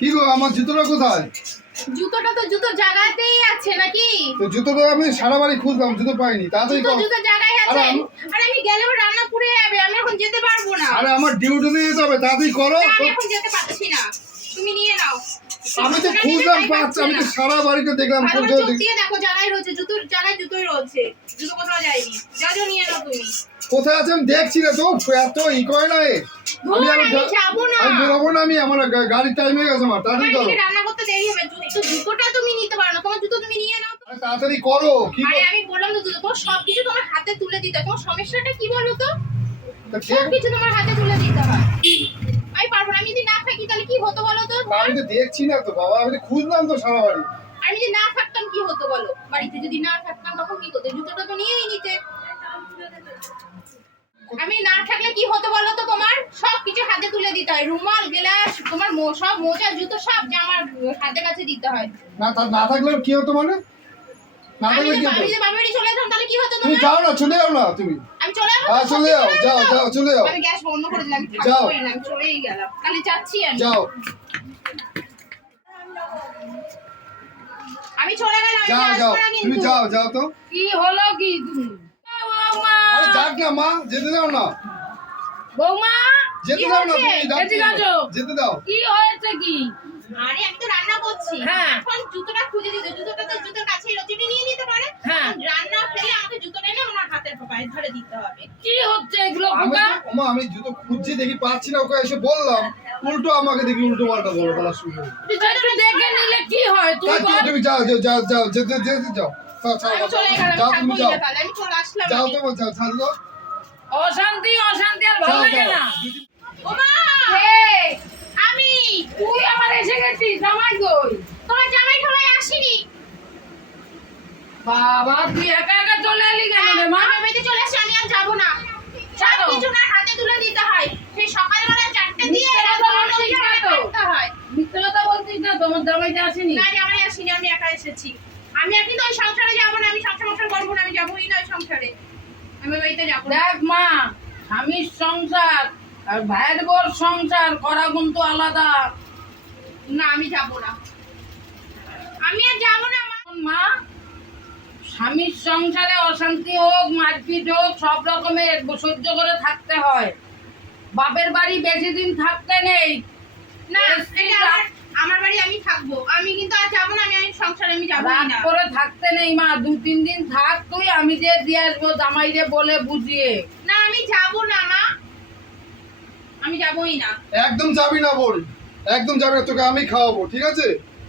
কি গো আমার জুতোটা কোথায়? জুতোটা তো জুতো জায়গাতেই আছে নাকি? তো জুতোটা আমি সারা বাড়ি খুঁজলাম জুতো পাইনি তাড়াতাড়ি জুতো জুতো জায়গায় আছে? আরে আমি গেলে আবার রান্না পুড়ে যাবে আমি এখন যেতে পারব না। আরে আমার ডিউটিতে যেতে হবে তাড়াতাড়ি করো। আমি এখন যেতে পারছি না। তুমি নিয়ে নাও। আমি তো খুঁজলাম পাচ্ছি আমি তো। সারা বাড়িতে দেখলাম দেখি। দিয়ে দেখো জায়গায় রয়েছে জুতোর জায়গায় জুতোই রয়েছে। জুতো কোথাও যায়নি। যা যা নিয়ে নাও তুমি। কোথায় আছে আমি দেখছি না তো এত ই করে না। আমি যাব না। আমি বেরোবো না আমি আমার গা- টাইম হয়ে গেছে আমার তাড়াতাড়ি করো। রান্না করতে দেরি হবে তো জুতোটা তুমি নিতে পারো না তোমার জুতো তুমি নিয়ে নাও তাড়াতাড়ি করো কি আরে আমি বললাম তো জুতো তোমার সবকিছু তোমার হাতে তুলে দিতে তোমার সমস্যাটা কি বলো তো? তা ঠিক- তোমার হাতে তুলে দিতে হয়। আমি পারব না আমি যদি না থাকি তাহলে কি হতো বলো তো? আমি তো দেখছি না তো বাবা আমি তো খুঁজলাম তো সারা বাড়ি। আমি যদি না থাকতাম কি হতো বলো? বাড়িতে যদি না থাকতাম তখন কি হতো জুতোটা তো নিয়েই নিতে। আমি না থাকলে কি হতো বলো তো তোমার? সব কিছু হাতে তুলে দিতে হয়। রুমাল গ্লাস তোমার সব মোজা জুতো সব জামার হাতে কাছে দিতে হয়। না তা না থাকলে কি হতো মানে? না আমি থাকলে কি হতো? আমি যদি বাবা বাড়ি চলে যেতাম তাহলে কি হতো তুমি যাও না চলে যাও না তুমি। আমি চলে যাব হ্যাঁ চলে যাও যাও যাও চলে যাও। আমি গ্যাস বন্ধ করে দিলাম যাও। আমি চলেই গেলাম। তাহলে যাচ্ছি আমি। যাও। আমি চলে গেলাম যাও যাও। তুমি যাও যাও তো। কি হলো কি তুমি? যাক না মা যেতে দাও না। বৌমা যেতে দাও না। যেতে দাও। কি হয়েছে কি? আরে আমি তো রান্না করছি। হ্যাঁ। এখন জুতোটা খুঁজে দিতে জুতোটা তো জুতোর কাছেই রচিটি নিয়ে নিতে পারে। হ্যাঁ। রান্না ফেলে আমাকে জুতোটা এনে আমার হাতের পায়ে ধরে দিতে হবে। কি হচ্ছে এগুলো খোকা ওমা আমি জুতো খুঁজছি দেখি পাচ্ছি না ওকে এসে বললাম। উল্টো আমাকে দেখি উল্টো পাল্টা বলো শুরু হলো। দেখে নিলে কি হয়? তুমি- যাও যাও যাও যাও যেতে যেতে যাও। যাও, যাও, চলে গেলাম যাও আমি তুমি যাও। না তাহলে। আমি চলে আসলাম যাও তো যাও ছাড়ো অশান্তি অশান্তি আর ভালো লাগে না। ওমা! আমি তুই আবার এসে গেছিস জামাই কই? তোমার জামাই ঠামাই আসেনি। বাবা তুই একা একা চলে এলি কেন রে মা? আমি চলে আসছি আমি আর যাব না। সব? কিছু না হাতে তুলে দিতে হয়। সেই সকালবেলা চারটে দিয়ে মিথ্যে কথা বলছিস না হয় তোমার জামাইতে আসেনি। না জামাই আসেনি আমি একা এসেছি। আমি কিন্তু ওই সংসারে যাব না আমি সংসার সংসার করব না আমি যাবোই না ওই সংসারে। আমি বাড়িতে যাব দেখ মা স্বামীর সংসার আর ভাইয়ের বোর সংসার করা কিন্তু আলাদা। না আমি যাব না। আমি আর যাব না মা। মা স্বামীর সংসারে অশান্তি হোক মারপিট হোক সব রকমের সহ্য করে থাকতে হয়। বাপের বাড়ি বেশি দিন থাকতে নেই। না আমার- বাড়ি আমি থাকব। আমি কিন্তু আর যাব না আমি আমি সংসারে আমি যাবোই রাগ না। করে থাকতে নেই মা দু তিন দিন থাক তুই আমি যে দিয়ে আসব জামাইরে বলে বুঝিয়ে। না আমি যাব না মা। আমি যাবোই না। একদম যাবি না বোন একদম যাবি না তোকে আমি খাওয়াবো ঠিক আছে?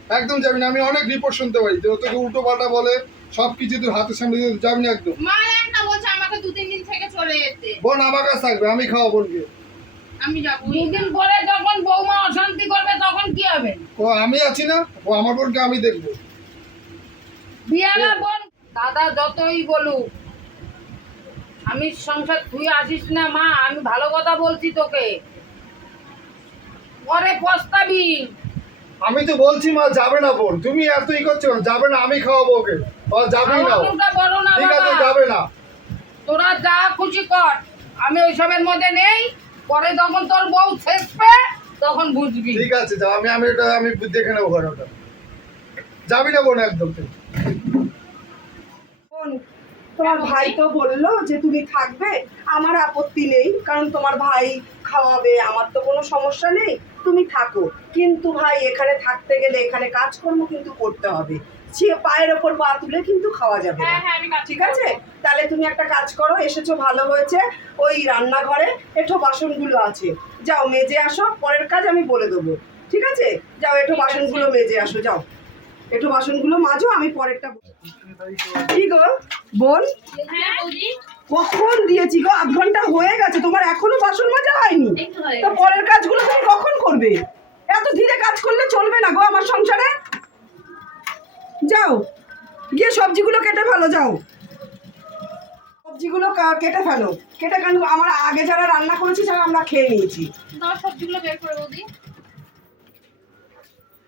একদম যাবি না আমি অনেক রিপোর্ট শুনতে পারি তো তোকে উল্টো পাল্টা বলে সব কিছু তোর হাতের সামনে দিয়ে যাবি না একদম। মা একটা বলছে আমাকে দু তিন দিন থেকে চলে যেতে। বোন আমার কাছে থাকবে আমি খাওয়াবো বোনকে আমি যাবোই। দুদিন পরে যখন বৌমা অশান্তি করবে তখন কি হবে? ও আমি আছি না ও আমার বোনকে আমি দেখব। বিয়ালা বোন দাদা যতই বলুক স্বামীর সংসার তুই আসিস না মা আমি ভালো কথা বলছি তোকে। পরে পস্তাবি। আমি তো বলছি মা যাবে না বোন। তুমি এত ই করছ? যাবে না আমি খাওয়াবো ওকে। ও যাবেই না। ও। আমারটা বড় না ঠিক আছে বাবা। যাবে না। তোরা যা খুশি কর আমি ওইসবের মধ্যে নেই। পরে যখন তোর বউ ফেসবে তখন বুঝবি। ঠিক আছে আমি আমি এটা আমি দেখে নেব ঘরে ওটা। যাবি না বোন একদম তোমার ভাই তো বলল যে তুমি থাকবে আমার আপত্তি নেই কারণ তোমার ভাই খাওয়াবে আমার তো কোনো সমস্যা নেই তুমি থাকো। কিন্তু ভাই এখানে থাকতে গেলে এখানে কাজকর্ম কিন্তু করতে হবে। সে পায়ের ওপর পা তুলে কিন্তু খাওয়া যাবে হ্যাঁ হ্যাঁ ঠিক আছে? তাহলে তুমি একটা কাজ করো এসেছ ভালো হয়েছে ওই রান্নাঘরে এঠো বাসনগুলো আছে। যাও মেজে আসো পরের কাজ আমি বলে দেবো। ঠিক আছে? যাও এঠো বাসনগুলো মেজে আসো যাও। এঠো বাসনগুলো মাজো আমি পরেরটা। কি গো? বোন? কখন দিয়েছি গো? আধ ঘণ্টা হয়ে গেছে তোমার এখনও বাসন মাজা হয়নি? তো পরের কাজগুলো তুমি কখন করবে? এত ধীরে কাজ করলে চলবে না গো আমার সংসারে? যাও গিয়ে সবজিগুলো কেটে ফেলো যাও। সবজিগুলো কেটে ফেলো। কেটে কেন আমরা আগে যারা রান্না করেছি যারা আমরা খেয়ে নিয়েছি। সবজিগুলো বের করে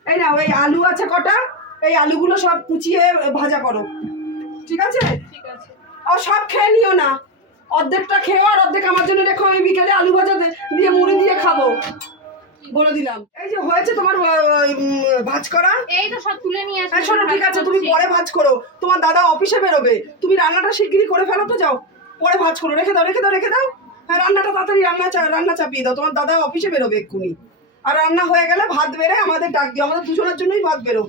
এই নাও এই আলু আছে কটা? এই আলুগুলো সব কুচিয়ে ভাজা করো। ঠিক আছে? ঠিক আছে। ও সব খেয়ে নিও না। অর্ধেকটা খেও আর অর্ধেক আমার জন্য রেখো আমি বিকেলে আলু ভাজা দিয়ে মুড়ি দিয়ে খাব। বলে দিলাম। এই যে হয়েছে তোমার ভাজ করা? এই তো সব তুলে নিয়ে আসি হ্যাঁ শোনো ঠিক আছে তুমি পরে ভাজ করো। তোমার দাদা অফিসে বেরোবে। তুমি রান্নাটা শিগগিরই করে ফেলো তো যাও। পরে ভাজ করো। রেখে দাও রেখে দাও রেখে দাও। হ্যাঁ রান্নাটা তাড়াতাড়ি রান্না চা- রান্না চাপিয়ে দাও। তোমার দাদা অফিসে বেরোবে এক্ষুনি। আর রান্না হয়ে গেলে ভাত বেড়ে আমাদের ডাক দিও। আমাদের দুজনের জন্যই ভাত বেরো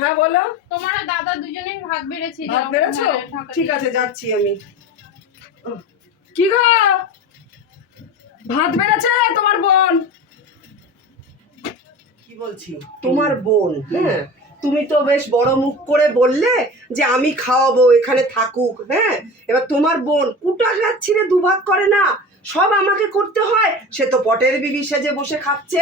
হ্যাঁ বলো। তোমার দাদা ভাত ভাত বেড়েছো? হ্যাঁ, ঠিক আছে যাচ্ছি আমি। কি গো? ভাত বেড়েছে তোমার বোন? কি বলছি? তোমার বোন হ্যাঁ? তুমি তো বেশ বড় মুখ করে বললে যে আমি খাওয়াবো এখানে থাকুক হ্যাঁ? এবার তোমার বোন কুটা খাচ্ছি রে দুভাগ করে না সব আমাকে করতে হয়? সে তো পটের বিবি সেজে বসে খাচ্ছে।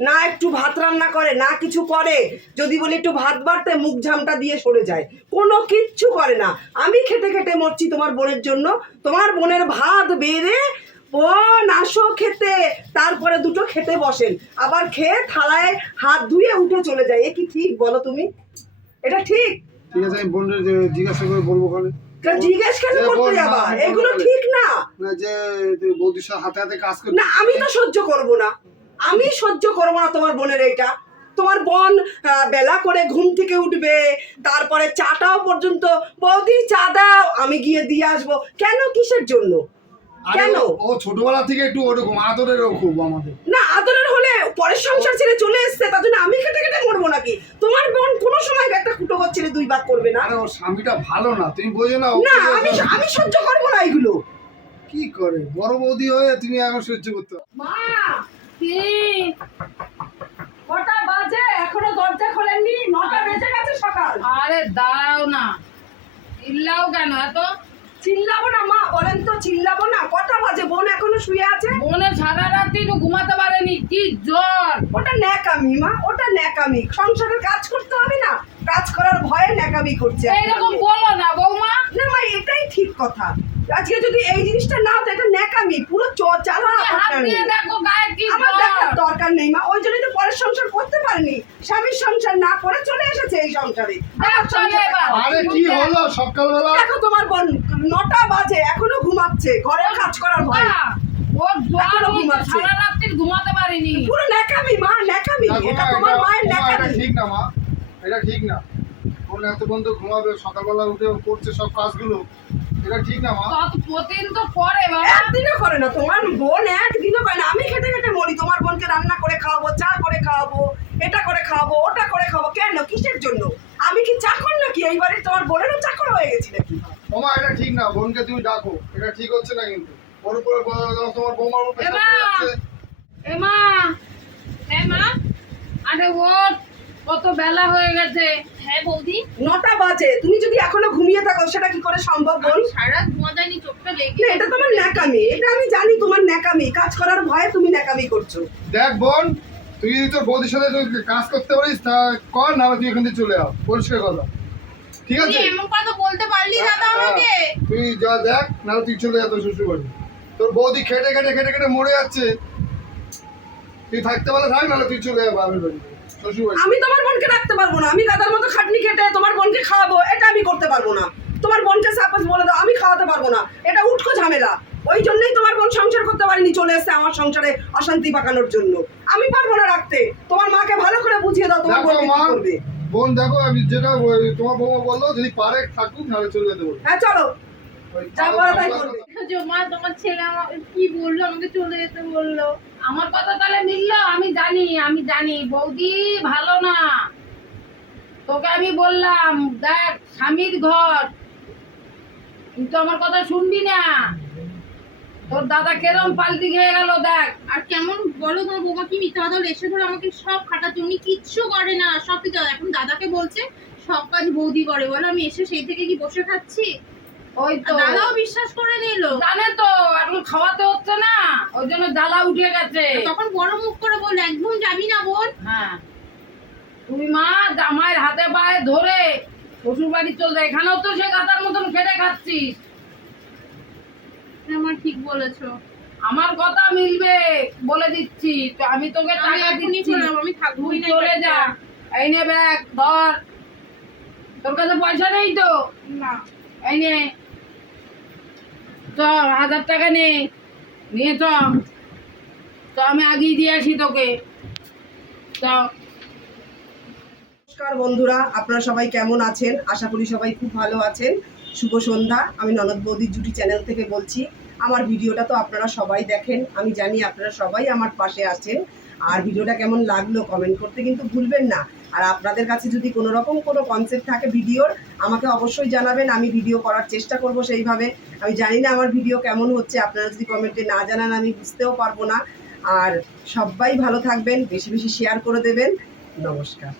না একটু ভাত রান্না করে না কিছু করে। যদি বলি একটু ভাত বাড়তে মুখ ঝামটা দিয়ে সরে যায়। কোনো কিচ্ছু করে না। আমি খেটে খেটে মরছি তোমার বোনের জন্য। তোমার বোনের ভাত বেড়ে বোন আসো খেতে। তারপরে দুটো খেতে বসেন। আবার খেয়ে থালায় হাত ধুয়ে উঠে চলে যায়। এ কি ঠিক বলো তুমি? এটা ঠিক? ঠিক আছে আমি বোনের জিজ্ঞাসা করে বলব ওখানে। জিজ্ঞেস কেন করতে না, যাবা? এগুলো। ঠিক না। না যে বৌদির সাথে হাতে হাতে কাজ করতে না আমি তো সহ্য করব না। আমি সহ্য করব না তোমার বোনের এইটা। তোমার বোন বেলা করে ঘুম থেকে উঠবে। তারপরে চাটাও পর্যন্ত। বৌদি চা দাও। আমি গিয়ে দিয়ে আসব। কেন কিসের জন্য? কেন? ও- ছোটবেলা থেকে একটু ওরকম আদরেরও খুব আমাদের। না আদরের হলে পরের সংসার ছেড়ে চলে এসছে তার জন্য আমি খেটে খেটে মরবো নাকি? তোমার বোন কোনো সময় একটা কুটো ছেড়ে দুই ভাগ করবে না? আরে ওর স্বামীটা ভালো না তুমি বোঝো না না আমি আমি সহ্য করব না এগুলো। কি করে? বড় বৌদি হয়ে তুমি এখন সহ্য করতে মা কি? কটা বাজে? এখনও দরজা খোলেননি? নটা বেজে গেছে সকাল। আরে দাঁড়াও না। ইল্লাও কেন এত? চিল্লাবো না মা বলেন তো চিল্লাবো না। কটা বাজে? বোন এখনও শুয়ে আছে? মনে সারা রাত্রি তো ঘুমাতে পারেনি। কি জ্বর? ওটা ন্যাকামি মা ওটা ন্যাকামি। সংসারের কাজ করতে হবে না? কাজ করার ভয়ে ন্যাকামি করছে এইরকম বলো না বৌমা। না মা এটাই ঠিক কথা। আজকে যদি এই জিনিসটা না হতো এটা ন্যাকামি পুরো চ- চালা আমার দেখার দরকার নেই মা ওই জন্যই তো পরের সংসার করতে পারেনি। স্বামীর সংসার না করে চলে এসেছে এই সংসারে। আরে কি হলো সকালবেলা? দেখো তোমার বোন নটা বাজে এখনও ঘুমাচ্ছে। ঘরের কাজ করার ভয়। জ্বর ঘুমাচ্ছে। সারা রাত্রি ঘুমাতে পারিনি। পুরো ন্যাকামি মা ন্যাকামি। না, এটা তোমার মায়ের ন্যাকামি। ঠিক না মা। এটা ঠিক না। বোন এত বন্ধু ঘুমাবে সকালবেলা উঠে ও করছে সব কাজগুলো। এটা ঠিক না মা। প্রতিদিন তো করে বাবা। একদিনও করে না। তোমার বোন একদিনও করে না। আমি খেটে খেটে মরি। তোমার বোনকে রান্না করে খাওয়াবো চা করে খাওয়াবো এটা করে খাওয়াবো ওটা করে খাওয়াবো। কেন? কিসের জন্য? আমি কি চাকর নাকি? এই বাড়ির তোমার বোনেরও চাকর হয়ে গেছি নাকি ওমা এটা ঠিক না বোনকে তুমি ডাকো এটা ঠিক হচ্ছে না কিন্তু। ওর উপরে তোমার বৌমার উপরে এমা! যাচ্ছে। এমা আরে কত বেলা হয়ে গেছে। হ্যাঁ বৌদি। নটা বাজে তুমি যদি এখনও ঘুমিয়ে থাকো সেটা কি করে সম্ভব বল সারা রাত ঘুমা যায়নি চোখটা লেগে না এটা তোমার ন্যাকামি এটা আমি জানি তোমার ন্যাকামি কাজ করার ভয়ে তুমি ন্যাকামি করছ। দেখ বোন তুই যদি তোর বৌদির সাথে তুই কাজ করতে পারিস তা কর না তুই এখান থেকে চলে আও পরিষ্কার কথা। ঠিক আছে? এমন কথা বলতে পারলি দাদা আমাকে হ্যাঁ, তুই যা দেখ না তুই চলে যা তোর শ্বশুর বাড়ি তোর বৌদি খেটে খেটে খেটে খেটে মরে যাচ্ছে। তুই থাকতে পারলে থাক নাহলে তুই চলে যা বাপের বাড়ি আমি তোমার বোনকে রাখতে পারব না। আমি দাদার মতো খাটনি খেটে তোমার বোনকে খাওয়াবো এটা আমি করতে পারব না। তোমার বোনকে সাপোজ বলে দাও আমি খাওয়াতে পারব না। এটা উঠকো ঝামেলা। ওই জন্যই তোমার বোন সংসার করতে পারেনি চলে এসেছে আমার সংসারে অশান্তি পাকানোর জন্য। আমি পারব না রাখতে। তোমার মাকে ভালো করে বুঝিয়ে দাও তোমার বোন মা করবে। বোন দেখো আমি যেটা তোমার বৌমা বলল যদি পারে থাকুক নাহলে চলে যেতে বলব হ্যাঁ চলো। ওই যা বলার তাই করবে। মা তোমার ছেলে কি বলল আমাকে চলে যেতে বলল। আমার কথা তাহলে মিললো? আমি জানি আমি জানি। বৌদি ভালো না। তোকে আমি বললাম দেখ স্বামীর ঘর। কিন্তু আমার কথা শুনবি না। তোর দাদা কেরম পাল্টি খেয়ে গেল দেখ। আর কেমন বলো তোমার বৌমা কি মিথ্যা কথা এসে ধরে আমাকে সব খাটাচ্ছে উনি কিচ্ছু করে না সব কিছু। এখন দাদাকে বলছে সব কাজ বৌদি করে। বলো আমি এসে সেই থেকে কি বসে খাচ্ছি? ওই তো। দাদাও বিশ্বাস করে নিল। জানে তো এখন খাওয়াতে হচ্ছে না ওই জন্য জ্বালা উঠে গেছে। তখন বড় মুখ করে বলল একদম যাবি না বোন হ্যাঁ। তুই মা জামাইয়ের হাতে পায়ে ধরে শ্বশুর বাড়ি চল যায় এখানেও তো সে গাদার মতন খেটে খাচ্ছিস। আমার ঠিক বলেছ। আমার কথা মিলবে বলে দিচ্ছি। তো আমি তোকে টাকা দিচ্ছি। আমি থাকবোই না চলে যা। এই নে ব্যাগ ধর। তোর কাছে পয়সা নেই তো? না। এই নে। চ হাজার টাকা নে। নিয়ে চ তো আমি আগিয়ে দিয়ে আসি তোকে। চ নমস্কার বন্ধুরা আপনারা সবাই কেমন আছেন? আশা করি সবাই খুব ভালো আছেন। শুভ সন্ধ্যা। আমি ননদ বৌদির জুটি চ্যানেল থেকে বলছি আমার ভিডিওটা তো আপনারা সবাই দেখেন, আমি জানি আপনারা সবাই আমার পাশে আছেন। আর ভিডিওটা কেমন লাগল কমেন্ট করতে কিন্তু ভুলবেন না। আর আপনাদের কাছে যদি কোনো রকম কোনো কনসেপ্ট থাকে ভিডিওর, আমাকে অবশ্যই জানাবেন, আমি ভিডিও করার চেষ্টা করব সেইভাবে। আমি জানি না আমার ভিডিও কেমন হচ্ছে, আপনারা যদি কমেন্টে না জানান, আমি বুঝতেও পারব না। আর সবাই ভালো থাকবেন, বেশি বেশি শেয়ার করে দেবেন। নমস্কার।